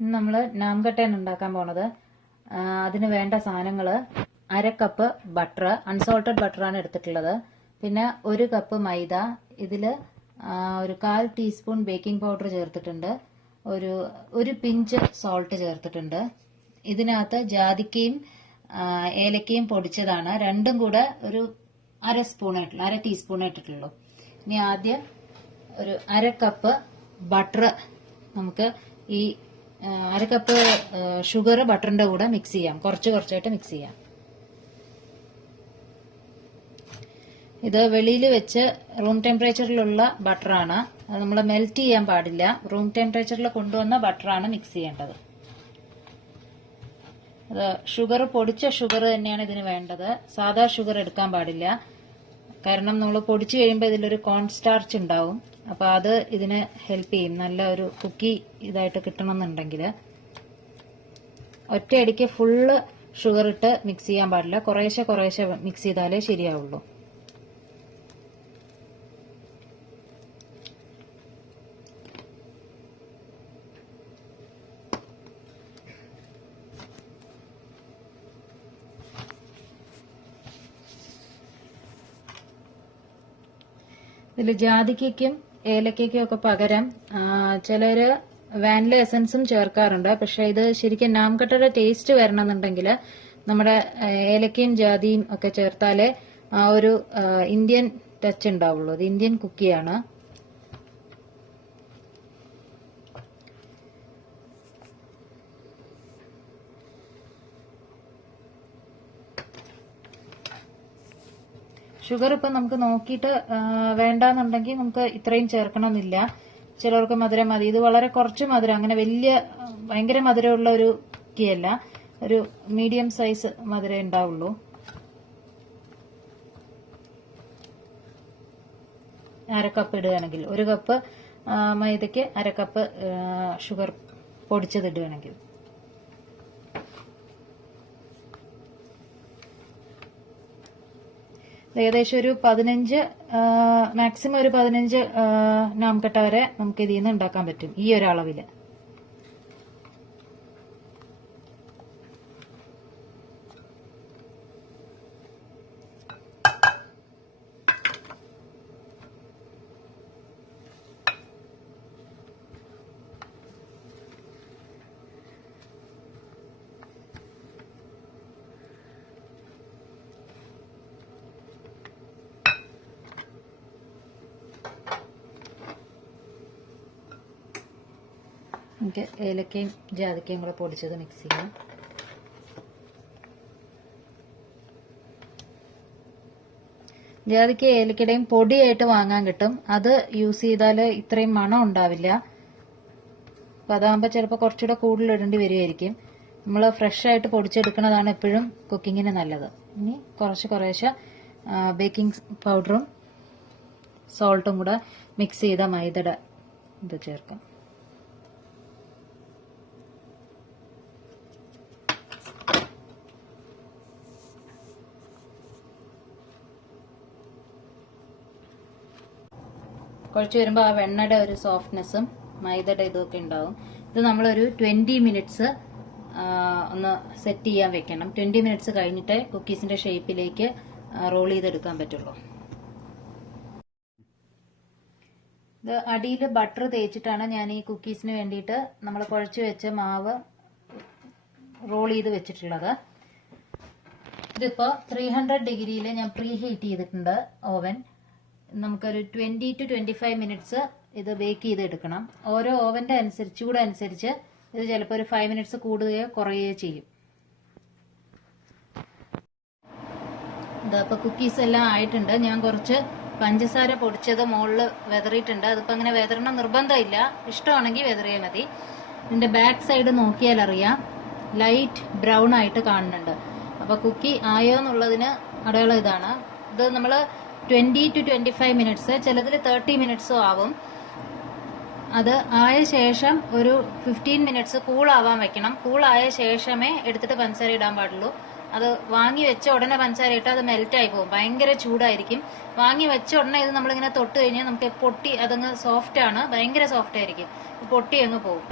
ഇന്ന് നമ്മൾ നാംകട്ടയാണ് ഉണ്ടാക്കാൻ പോണത്. അതിന് വേണ്ട സാധനങ്ങൾ: അര കപ്പ് ബട്ടർ, അൺസോൾട്ടഡ് ബട്ടറാണ് എടുത്തിട്ടുള്ളത്. പിന്നെ 1 കപ്പ് മൈദ, ഇതിൽ ഒരു 1/4 ടീസ്പൂൺ ബേക്കിംഗ് പൗഡർ ചേർത്തിട്ടുണ്ട്. ഒരു പിഞ്ച് സോൾട്ട് ചേർത്തിട്ടുണ്ട്. ഇതിനകത്ത് ജാതിക്കയും ഏലക്കയും പൊടിച്ചതാണ്. രണ്ടും കൂടെ ഒരു അര ടീസ്പൂൺ ഇട്ടിട്ടുള്ളൂ. ഇനി ആദ്യം ഒരു അര കപ്പ് ബട്ടർ നമുക്ക് ഈ അര കപ്പ് ഷുഗർ ബട്ടറിന്റെ കൂടെ മിക്സ് ചെയ്യാം. കുറച്ചായിട്ട് മിക്സ് ചെയ്യാം. ഇത് വെളിയിൽ വെച്ച് റൂം ടെമ്പറേച്ചറിലുള്ള ബട്ടറാണ്. അത് നമ്മൾ മെൽറ്റ് ചെയ്യാൻ പാടില്ല. റൂം ടെമ്പറേച്ചറിൽ കൊണ്ടുവന്ന ബട്ടറാണ് മിക്സ് ചെയ്യേണ്ടത്. അത് പൊടിച്ച ഷുഗർ തന്നെയാണ് ഇതിന് വേണ്ടത്. സാധാ ഷുഗർ എടുക്കാൻ പാടില്ല. കാരണം നമ്മൾ പൊടിച്ചു കഴിയുമ്പോൾ ഇതിലൊരു കോൺ സ്റ്റാർച്ച് ഉണ്ടാവും. അപ്പൊ അത് ഇതിന് ഹെൽപ്പ് ചെയ്യും. നല്ല ഒരു കുക്കി ഇതായിട്ട് കിട്ടണം എന്നുണ്ടെങ്കിൽ ഒറ്റയടിക്ക് ഫുള്ള് ഷുഗർ ഇട്ട് മിക്സ് ചെയ്യാൻ പാടില്ല. കുറേശ്ശെ മിക്സ് ചെയ്താലേ ശരിയാവുള്ളൂ. ഇതിൽ ജാതിക്കയ്ക്കും ഏലക്കയ്ക്കും ഒക്കെ പകരം ചിലര് വാനില എസൻസും ചേർക്കാറുണ്ട്. പക്ഷെ ഇത് ശരിക്കും നാംകട്ടയുടെ ടേസ്റ്റ് വരണമെന്നുണ്ടെങ്കിൽ നമ്മുടെ ഏലക്കയും ജാതിയും ഒക്കെ ചേർത്താലേ ആ ഒരു ഇന്ത്യൻ ടച്ച് ഉണ്ടാവുള്ളൂ. ഇത് ഇന്ത്യൻ കുക്കിയാണ്. ഷുഗർ ഇപ്പം നമുക്ക് നോക്കിയിട്ട് വേണ്ടാന്നുണ്ടെങ്കിൽ നമുക്ക് ഇത്രയും ചേർക്കണമെന്നില്ല. ചിലർക്ക് മധുരം മതി. ഇത് വളരെ കുറച്ച് മധുരം, അങ്ങനെ ഭയങ്കര മധുരമുള്ള ഒരു കുക്കിയല്ല. ഒരു മീഡിയം സൈസ് മധുരം ഉണ്ടാവുള്ളൂ. അര കപ്പ് ഇടുകയാണെങ്കിൽ, 1 കപ്പ് മൈദയ്ക്ക് അര കപ്പ് ഷുഗർ പൊടിച്ചത് ഇടുകയാണെങ്കിൽ. ഏകദേശം ഒരു 15 മാക്സിമം ഒരു 15 നാംകട്ട വരെ നമുക്ക് ഇതിൽ നിന്ന് ഉണ്ടാക്കാൻ പറ്റും ഈ ഒരു അളവില്. നമുക്ക് ഏലക്കയും ജാതിക്കയും കൂടെ പൊടിച്ചത് മിക്സ് ചെയ്യാം. ജാതിക്ക ഏലക്കയുടെയും പൊടിയായിട്ട് വാങ്ങാൻ കിട്ടും. അത് യൂസ് ചെയ്താൽ ഇത്രയും മണം ഉണ്ടാവില്ല. അപ്പൊ അതാകുമ്പോൾ ചിലപ്പോൾ കുറച്ചുകൂടെ കൂടുതൽ ഇടേണ്ടി വരുമായിരിക്കും. നമ്മൾ ഫ്രഷ് ആയിട്ട് പൊടിച്ചെടുക്കുന്നതാണ് എപ്പോഴും കുക്കിങ്ങിന് നല്ലത്. ഇനി കുറേശ്ശെ ബേക്കിംഗ് പൗഡറും സോൾട്ടും കൂടെ മിക്സ് ചെയ്ത മൈദയുടെ ഇത് ചേർക്കാം. കുഴച്ച് വരുമ്പോൾ ആ വെണ്ണയുടെ ഒരു സോഫ്റ്റ്നെസ്സും മൈദയുടെ ഇതൊക്കെ ഉണ്ടാവും. ഇത് നമ്മളൊരു 20 മിനിറ്റ്സ് ഒന്ന് സെറ്റ് ചെയ്യാൻ വെക്കണം. 20 മിനിറ്റ്സ് കഴിഞ്ഞിട്ടേ കുക്കീസിന്റെ ഷേപ്പിലേക്ക് റോൾ ചെയ്തെടുക്കാൻ പറ്റുള്ളൂ. ഇത് അടിയിൽ ബട്ടർ തേച്ചിട്ടാണ് ഞാൻ ഈ കുക്കീസിന് വേണ്ടിയിട്ട് നമ്മൾ കുഴച്ച് വെച്ച മാവ് റോൾ ചെയ്ത് വെച്ചിട്ടുള്ളത്. ഇതിപ്പോ 300 ഡിഗ്രിയിൽ ഞാൻ പ്രീ ഹീറ്റ് ചെയ്തിട്ടുണ്ട് ഓവൻ. നമുക്കൊരു 20 to 25 മിനിറ്റ്സ് ഇത് ബേക്ക് ചെയ്തെടുക്കണം. ഓരോ ഓവന്റെ അനുസരിച്ച് ഇത് ചിലപ്പോൾ ഒരു 5 മിനിറ്റ്സ് കൂടുകയോ കുറയുകയോ ചെയ്യും. ഇതപ്പോൾ കുക്കീസ് എല്ലാം ആയിട്ടുണ്ട്. ഞാൻ കുറച്ച് പഞ്ചസാര പൊടിച്ചത് മുകളിൽ വെതറിയിട്ടുണ്ട്. അതിപ്പോൾ അങ്ങനെ വെതറണം നിർബന്ധമില്ല. ഇഷ്ടമാണെങ്കിൽ വെതറിയാൽ മതി. ഇതിന്റെ ബാക്ക് സൈഡ് നോക്കിയാൽ അറിയാം, ലൈറ്റ് ബ്രൗൺ ആയിട്ട് കാണുന്നുണ്ട്. അപ്പൊ കുക്കി ആയോ എന്നുള്ളതിന് അടയാളം ഇതാണ്. ഇത് നമ്മൾ 20 to 25 മിനിറ്റ്സ്, ചിലതിൽ 30 മിനിറ്റ്സും ആവും. അത് ആയ ശേഷം ഒരു 15 മിനിറ്റ്സ് കൂളാവാൻ വെക്കണം. കൂളായ ശേഷമേ എടുത്തിട്ട് പഞ്ചസാര ഇടാൻ പാടുള്ളൂ. അത് വാങ്ങി വെച്ച ഉടനെ പഞ്ചസാര ഇട്ടാൽ അത് മെൽറ്റ് ആയി പോകും. ഭയങ്കര ചൂടായിരിക്കും. വാങ്ങി വെച്ച ഉടനെ ഇത് നമ്മളിങ്ങനെ തൊട്ട് കഴിഞ്ഞാൽ നമുക്ക് പൊട്ടി, അതങ്ങ് സോഫ്റ്റ് ആണ്, ഭയങ്കര സോഫ്റ്റ് ആയിരിക്കും, പൊട്ടി അങ്ങ് പോകും.